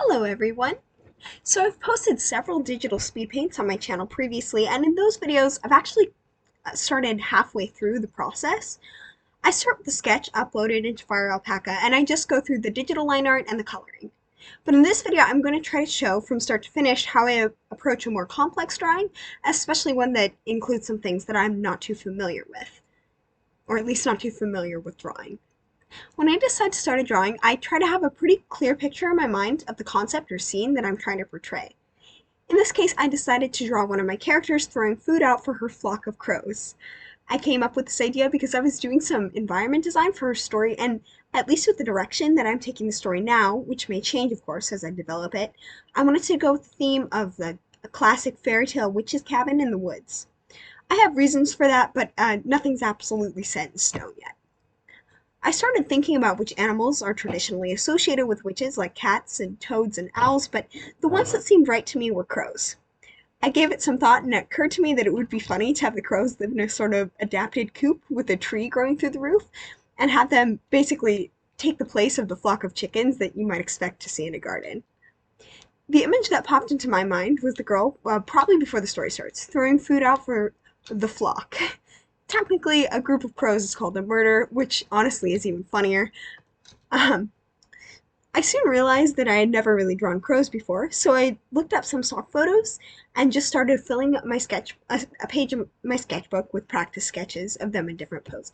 Hello everyone! So I've posted several digital speed paints on my channel previously, and in those videos I've actually started halfway through the process. I start with the sketch uploaded into Fire Alpaca, and I just go through the digital line art and the coloring. But in this video I'm going to try to show from start to finish how I approach a more complex drawing, especially one that includes some things that I'm not too familiar with, or at least not too familiar with drawing. When I decide to start a drawing, I try to have a pretty clear picture in my mind of the concept or scene that I'm trying to portray. In this case, I decided to draw one of my characters throwing food out for her flock of crows. I came up with this idea because I was doing some environment design for her story, and at least with the direction that I'm taking the story now, which may change, of course, as I develop it, I wanted to go with the theme of the classic fairy tale witch's cabin in the woods. I have reasons for that, but nothing's absolutely set in stone yet. I started thinking about which animals are traditionally associated with witches, like cats and toads and owls, but the ones that seemed right to me were crows. I gave it some thought, and it occurred to me that it would be funny to have the crows live in a sort of adapted coop with a tree growing through the roof, and have them basically take the place of the flock of chickens that you might expect to see in a garden. The image that popped into my mind was the girl, probably before the story starts, throwing food out for the flock. Technically, a group of crows is called a murder, which honestly is even funnier. Um, I soon realized that I had never really drawn crows before, so I looked up some stock photos and just started filling up a page of my sketchbook with practice sketches of them in different poses.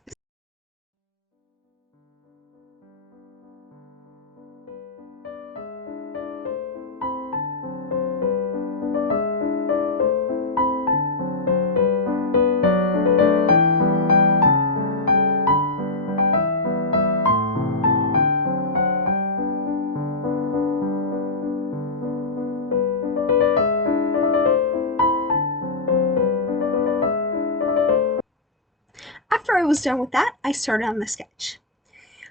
After I was done with that, I started on the sketch.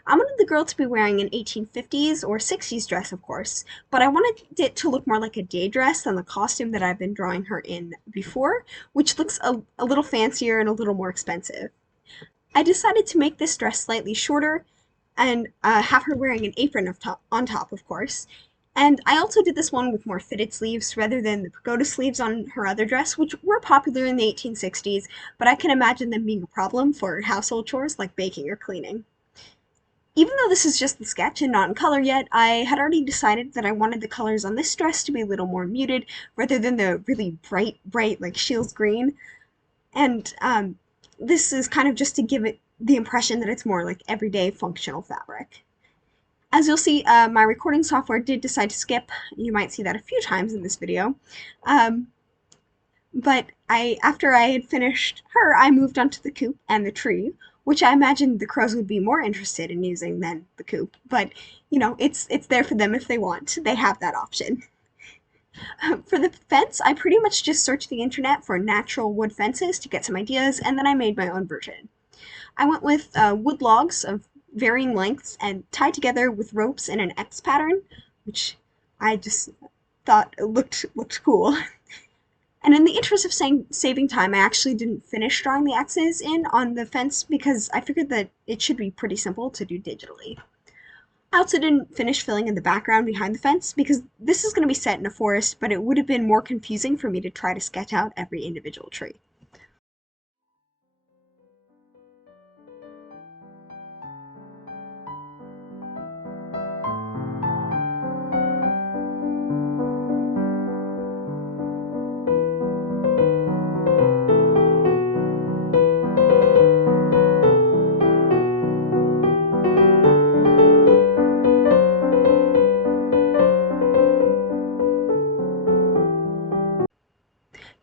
I wanted the girl to be wearing an 1850s or 60s dress, of course, but I wanted it to look more like a day dress than the costume that I've been drawing her in before, which looks a little fancier and a little more expensive. I decided to make this dress slightly shorter and have her wearing an apron on top, of course. And I also did this one with more fitted sleeves rather than the pagoda sleeves on her other dress, which were popular in the 1860s, but I can imagine them being a problem for household chores like baking or cleaning. Even though this is just the sketch and not in color yet, I had already decided that I wanted the colors on this dress to be a little more muted rather than the really bright, like Scheele's green. And this is kind of just to give it the impression that it's more like everyday functional fabric. As you'll see, my recording software did decide to skip. You might see that a few times in this video. Um, but after I had finished her, I moved on to the coop and the tree, which I imagined the crows would be more interested in using than the coop. But, you know, it's there for them if they want. They have that option. For the fence, I pretty much just searched the internet for natural wood fences to get some ideas, and then I made my own version. I went with wood logs of varying lengths and tied together with ropes in an X pattern, which I just thought looked cool. And in the interest of saving time, I actually didn't finish drawing the X's in on the fence because I figured that it should be pretty simple to do digitally. I also didn't finish filling in the background behind the fence because this is going to be set in a forest, but it would have been more confusing for me to try to sketch out every individual tree.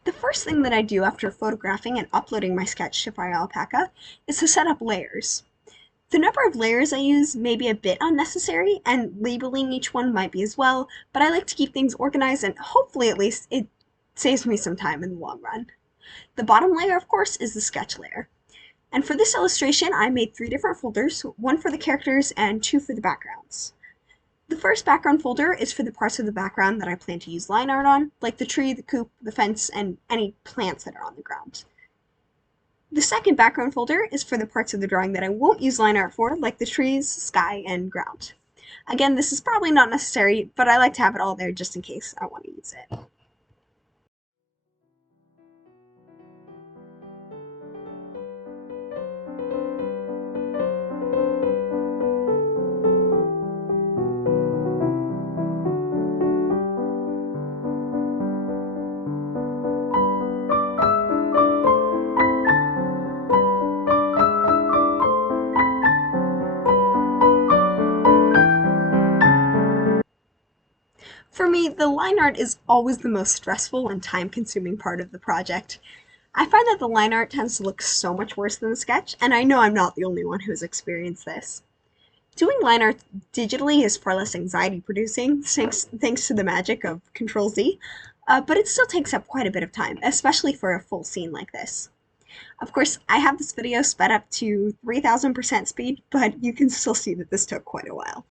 The first thing that I do after photographing and uploading my sketch to Fire Alpaca is to set up layers. The number of layers I use may be a bit unnecessary, and labeling each one might be as well, but I like to keep things organized and hopefully at least it saves me some time in the long run. The bottom layer, of course, is the sketch layer. And for this illustration, I made 3 different folders, one for the characters and 2 for the backgrounds. The first background folder is for the parts of the background that I plan to use line art on, like the tree, the coop, the fence, and any plants that are on the ground. The second background folder is for the parts of the drawing that I won't use line art for, like the trees, sky, and ground. Again, this is probably not necessary, but I like to have it all there just in case I want to use it. For me, the line art is always the most stressful and time consuming part of the project. I find that the line art tends to look so much worse than the sketch, and I know I'm not the only one who has experienced this. Doing line art digitally is far less anxiety producing, thanks to the magic of Control Z, but it still takes up quite a bit of time, especially for a full scene like this. Of course, I have this video sped up to 3000% speed, but you can still see that this took quite a while.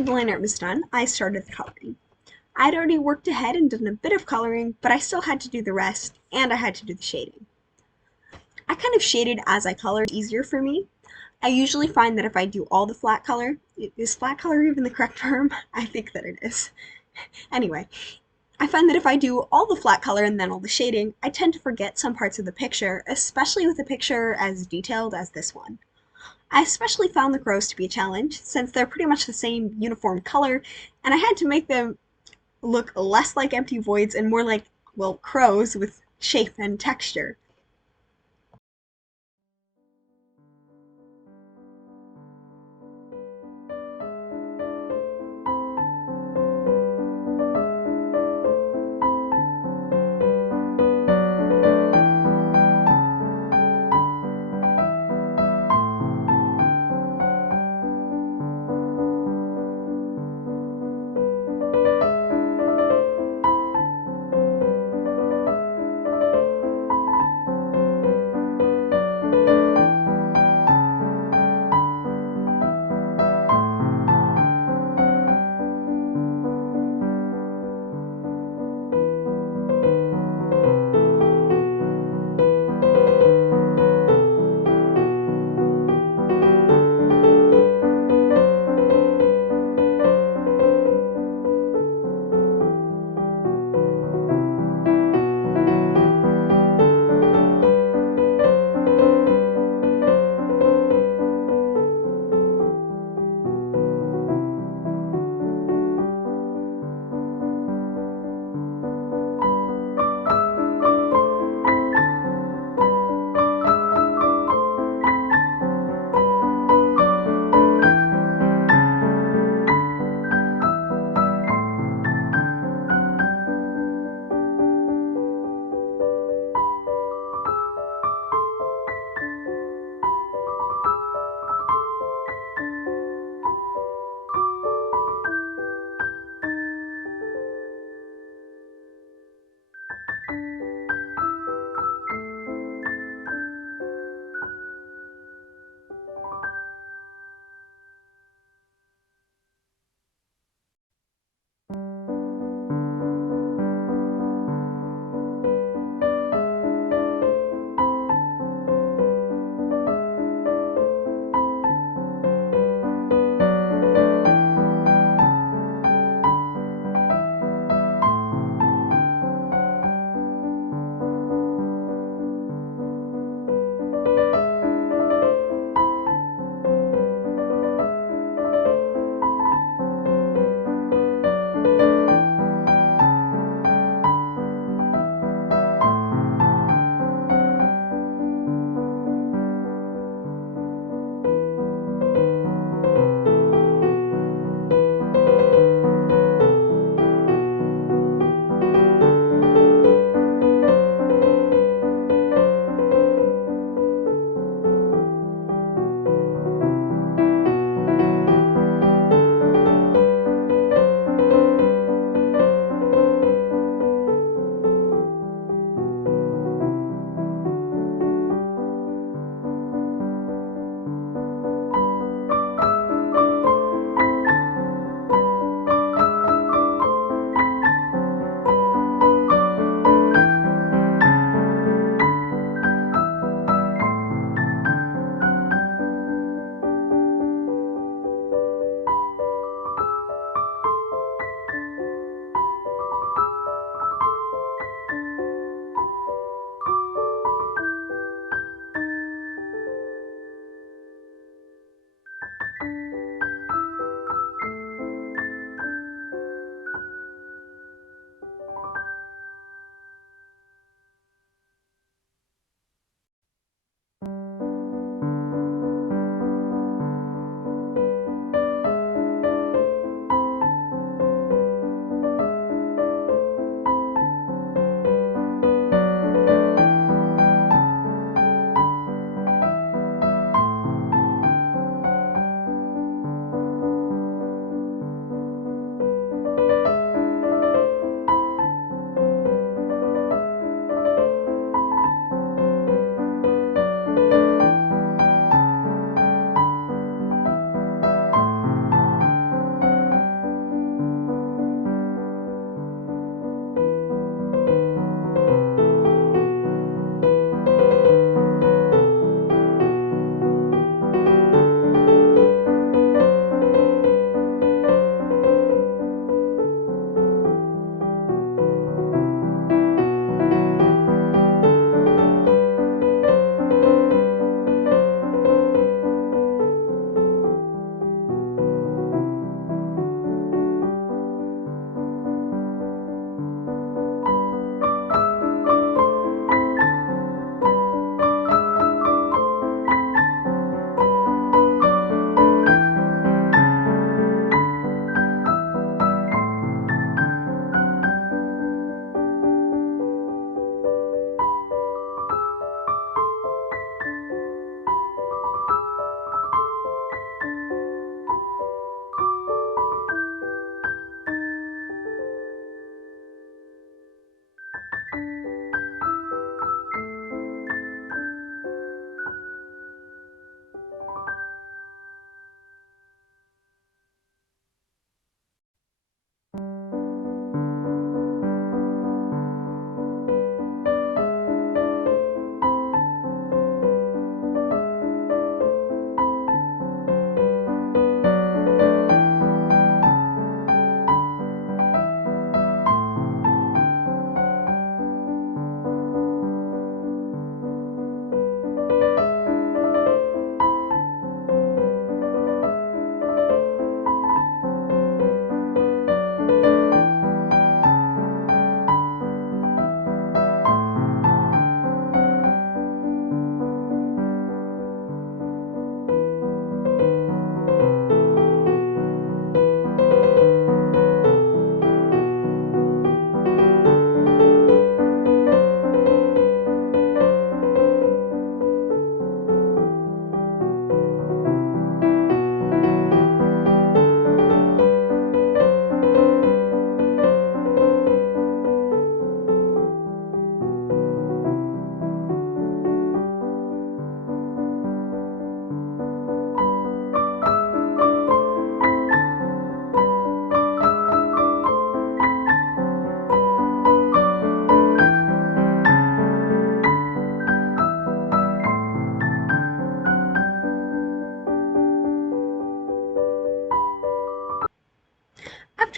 After the line art was done, I started the coloring. I'd already worked ahead and done a bit of coloring, but I still had to do the rest, and I had to do the shading. I kind of shaded as I colored, easier for me. I usually find that if I do all the flat color, is flat color even the correct term? I think that it is. Anyway, I find that if I do all the flat color and then all the shading, I tend to forget some parts of the picture, especially with a picture as detailed as this one. I especially found the crows to be a challenge, since they're pretty much the same uniform color, and I had to make them look less like empty voids and more like, well, crows with shape and texture.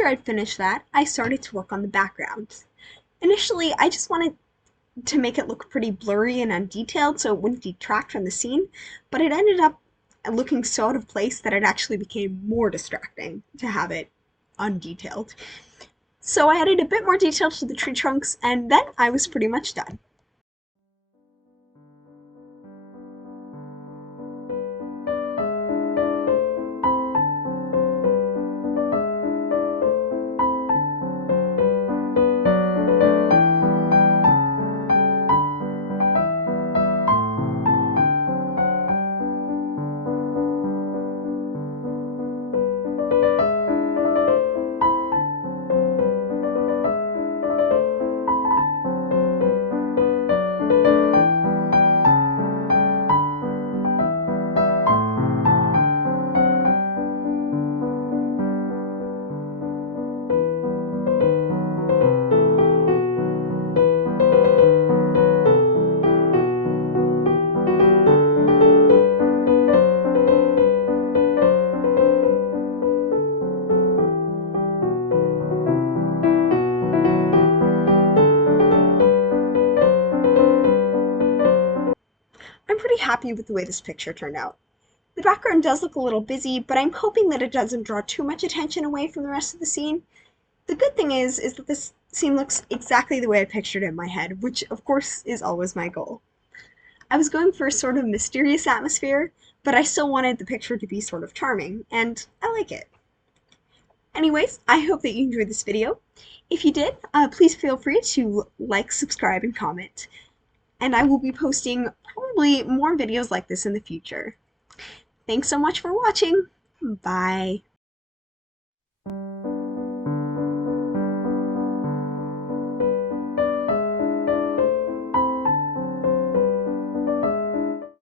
After I'd finished that, I started to work on the background. Initially, I just wanted to make it look pretty blurry and undetailed so it wouldn't detract from the scene, but it ended up looking so out of place that it actually became more distracting to have it undetailed. So I added a bit more detail to the tree trunks, and then I was pretty much done. I'm pretty happy with the way this picture turned out. The background does look a little busy, but I'm hoping that it doesn't draw too much attention away from the rest of the scene. The good thing is that this scene looks exactly the way I pictured it in my head, which of course is always my goal. I was going for a sort of mysterious atmosphere, but I still wanted the picture to be sort of charming, and I like it. Anyways, I hope that you enjoyed this video. If you did, please feel free to like, subscribe, and comment. And I will be posting probably more videos like this in the future. Thanks so much for watching. Bye.